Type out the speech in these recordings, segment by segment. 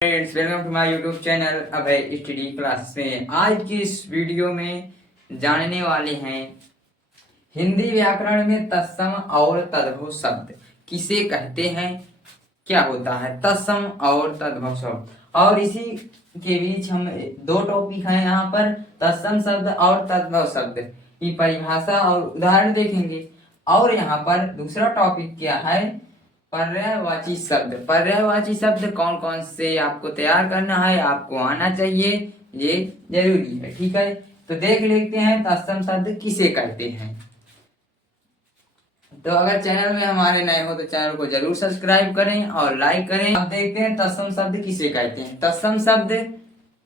Friends, welcome to my YouTube channel Abhay study class में। आज की इस वीडियो में जानने वाले हैं हिंदी व्याकरण में तत्सम और तद्भव शब्द किसे कहते हैं, क्या होता है तत्सम और तद्भव शब्द। और इसी के बीच हम दो टॉपिक हैं यहाँ पर, तत्सम शब्द और तद्भव शब्द की परिभाषा और उदाहरण देखेंगे। और यहाँ पर दूसरा टॉपिक क्या है, पर्यायवाची शब्द। पर्यायवाची शब्द कौन कौन से आपको तैयार करना है, आपको आना चाहिए, ये जरूरी है। ठीक है, तो देख लेते हैं तत्सम शब्द किसे कहते हैं। तो अगर चैनल में हमारे नए हो तो चैनल को जरूर सब्सक्राइब करें और लाइक करें। अब देखते हैं तत्सम शब्द किसे कहते हैं। तत्सम शब्द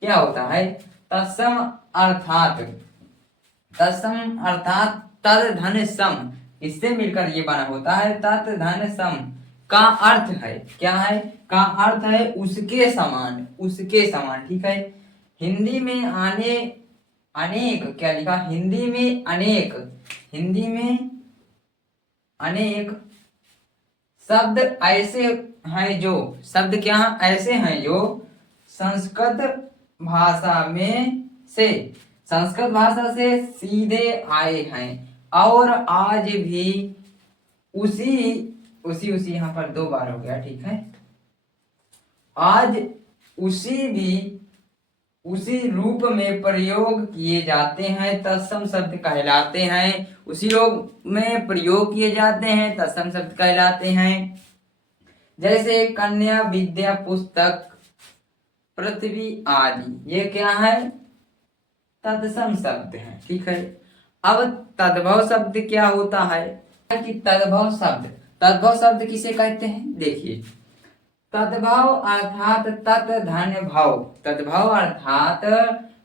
क्या होता है, तत्सम अर्थात तद धन सम, इससे मिलकर ये बना होता है तत् धन सम का अर्थ है, क्या है का अर्थ है उसके समान, उसके समान। ठीक है, हिंदी में आने अनेक, क्या लिखा हिंदी में अनेक, हिंदी में अनेक शब्द ऐसे हैं जो, शब्द क्या ऐसे हैं जो संस्कृत भाषा में से, संस्कृत भाषा से सीधे आए हैं और आज भी उसी यहाँ पर दो बार हो गया। ठीक है, आज उसी रूप में प्रयोग किए जाते हैं तत्सम शब्द कहलाते हैं। उसी रूप में प्रयोग किए जाते हैं तत्सम शब्द कहलाते हैं। जैसे कन्या, विद्या, पुस्तक, पृथ्वी आदि, ये क्या है तत्सम शब्द है। ठीक है, अब तद्भव शब्द क्या होता है कि तद्भव शब्द किसे कहते हैं, देखिए तद्भव अर्थात तत् धन भव, तद्भव अर्थात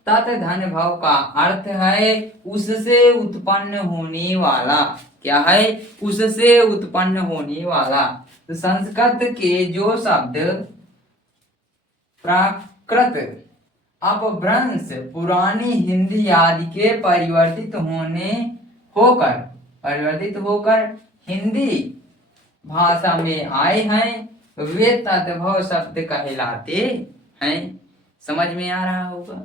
तत् धन भव का अर्थ है उससे उत्पन्न होने वाला, क्या है उससे उत्पन्न होने वाला। तो संस्कृत के जो शब्द प्राकृत, अपभ्रंश, पुरानी हिंदी आदि के परिवर्तित होकर हिंदी भाषा में आए हैं वे तद्भव शब्द कहलाते हैं। समझ में आ रहा होगा।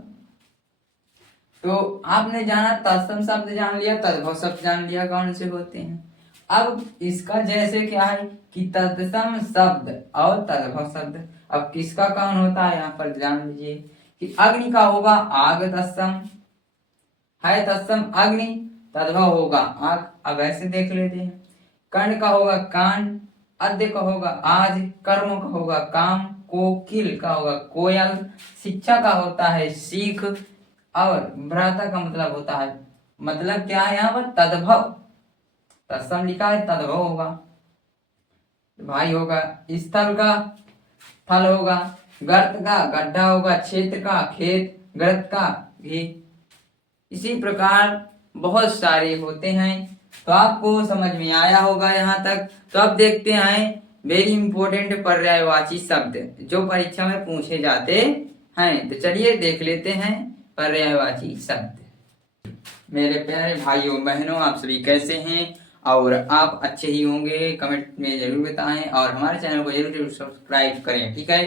तो आपने जाना तत्सम शब्द जान लिया, तद्भव शब्द जान लिया कौन से होते हैं। अब इसका जैसे क्या है कि तत्सम शब्द और तद्भव शब्द, अब किसका कौन होता है यहाँ पर जान लीजिए कि अग्नि का होगा आग, तत्सम है तत्सम अग्नि, तद्भव होगा आग। अब ऐसे देख लेते हैं, कर्ण का होगा कान, अद्य का होगा आज, कर्म का होगा काम, कोकिल का होगा कोयल, शिक्षा का होता है सीख, और भ्राता का मतलब होता है, मतलब क्या है यहाँ पर तद्भव, तत्सम लिखा है तद्भव होगा। भाई होगा स्थल का, थल होगा, गर्त का गड्ढा होगा, क्षेत्र का खेत, गर्त का भी। इसी प्रकार बहुत सारे होते हैं। तो आपको समझ में आया होगा यहाँ तक। तो अब देखते हैं वेरी इंपॉर्टेंट पर्यायवाची शब्द जो परीक्षा में पूछे जाते हैं। तो चलिए देख लेते हैं पर्यायवाची शब्द। मेरे प्यारे भाइयों बहनों, आप सभी कैसे हैं और आप अच्छे ही होंगे, कमेंट में जरूर बताएं और हमारे चैनल को जरूर सब्सक्राइब करें। ठीक है,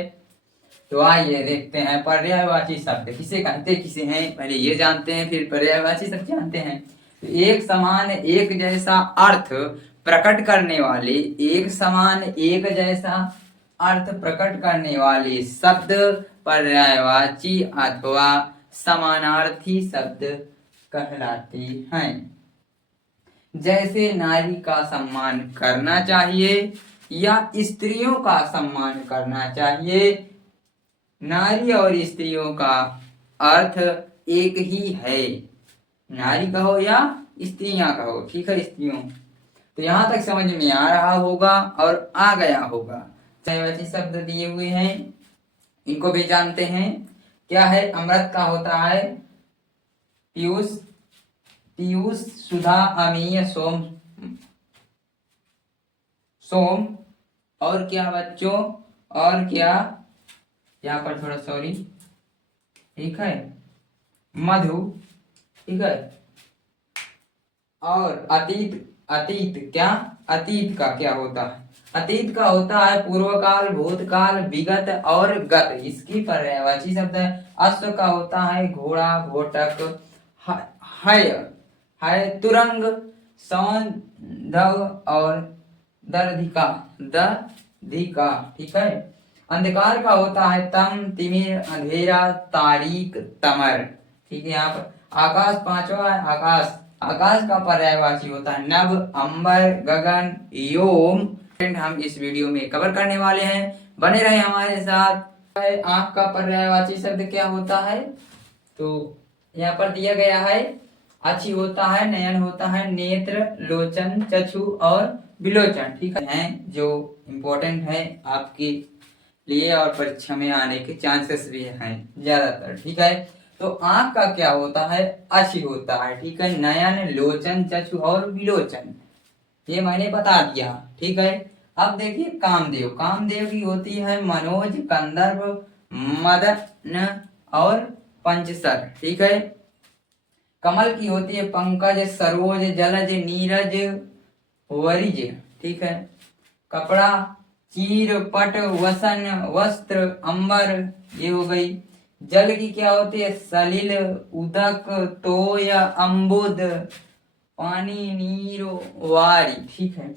तो आइए देखते हैं पर्यायवाची शब्द किसे कहते किसे हैं, पहले ये जानते हैं फिर पर्यायवाची शब्द जानते हैं। तो एक समान एक जैसा अर्थ प्रकट करने वाले, एक समान एक जैसा अर्थ प्रकट करने वाले शब्द पर्यायवाची अथवा समानार्थी शब्द कहलाते हैं। जैसे नारी का सम्मान करना चाहिए या स्त्रियों का सम्मान करना चाहिए, नारी और स्त्रियों का अर्थ एक ही है, नारी कहो या स्त्रियां कहो। ठीक है, स्त्रियों। तो यहाँ तक समझ में आ रहा होगा और आ गया होगा। पर्यायवाची शब्द दिए हुए हैं, इनको भी जानते हैं। क्या है, अमृत का होता है पीयूष, पीयूष, सुधा, अमीय, सोम, सोम, और क्या बच्चों, और क्या यहाँ पर थोड़ा सॉरी, ठीक है, मधु, ठीक है, और अतीत, अतीत क्या, अतीत का क्या होता है अतीत का होता है पूर्व काल, भूतकाल, विगत और गत। इसकी पर्यायवाची शब्द है। अश्व का होता है घोड़ा, घोटक, हय है तुरंग, सौंधव और दर्धिका, दधिका। ठीक है। अंधकार का होता है तम, तिमिर, अंधेरा, तारीक, तमर। ठीक है। यहाँ पर आकाश पांचवा है। आकाश का पर्यायवाची होता है नभ, अंबर, गगन, योम। हम इस वीडियो में कवर करने वाले हैं, बने रहे हमारे साथ। आंख का पर्यायवाची शब्द क्या होता है, तो यहाँ पर दिया गया है अच्छी होता है, नयन होता है, नेत्र, लोचन, चक्षु और विलोचन। ठीक है, जो इम्पोर्टेंट है आपके लिए और परीक्षा में आने के चांसेस भी हैं ज्यादातर। ठीक है। तो आंख का क्या होता है, अच्छी होता है। ठीक है। नयन, लोचन, चक्षु और विलोचन, ये मैंने बता दिया। ठीक है। अब देखिए कामदेव। कामदेव की होती है मनोज, कंदर्प, मदन और पंचसर। ठीक है। कमल की होती है पंकज, सरोज, जलज, नीरज, वरिज। ठीक है। कपड़ा चीर, पट, वसन, वस्त्र, अंबर, ये हो गई। जल की क्या होती है सलिल, उदक, तोय, अम्बुद, पानी, नीर, वारी। ठीक है।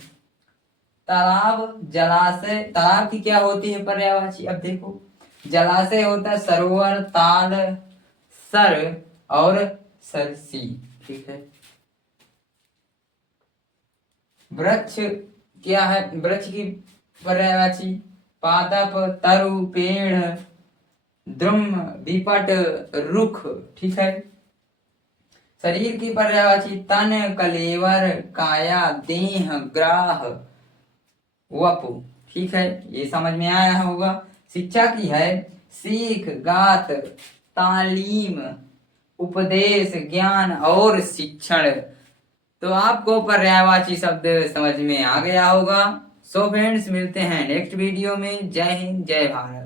तालाब, जलाशय। तालाब की क्या होती है पर्यायवाची, अब देखो। जलाशय होता है सरोवर, ताल, सर और सरसी। ठीक है। वृक्ष क्या है, वृक्ष की पर्यायवाची पादप, तरु, पेड़, द्रुम, विपट, रुख। ठीक है। शरीर की पर्यायवाची तन, कलेवर, काया, देह, ग्राह, वपु। ठीक है। ये समझ में आया होगा। शिक्षा की है सीख, गात, तालीम, उपदेश, ज्ञान और शिक्षण। तो आपको पर्यायवाची शब्द समझ में आ गया होगा। सो फ्रेंड्स, मिलते हैं नेक्स्ट वीडियो में। जय हिंद, जय भारत।